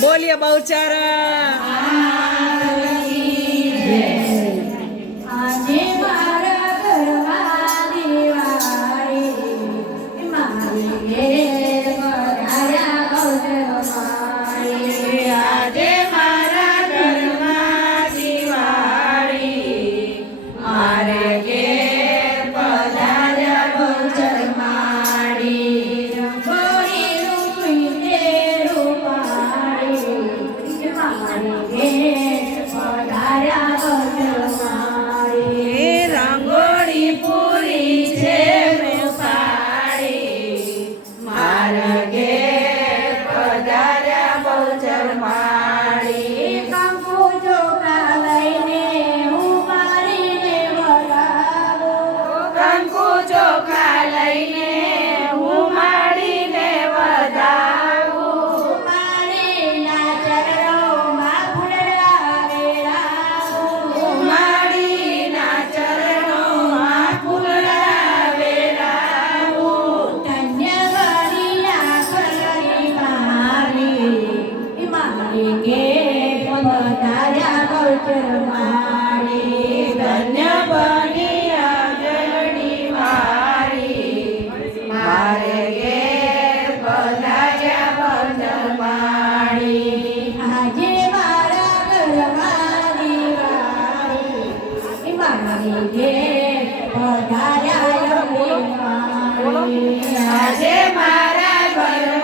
બોલીએ બહુચારા. મારી પધાર્યા મારી પધાર્યા આજે મારા ઘરમાં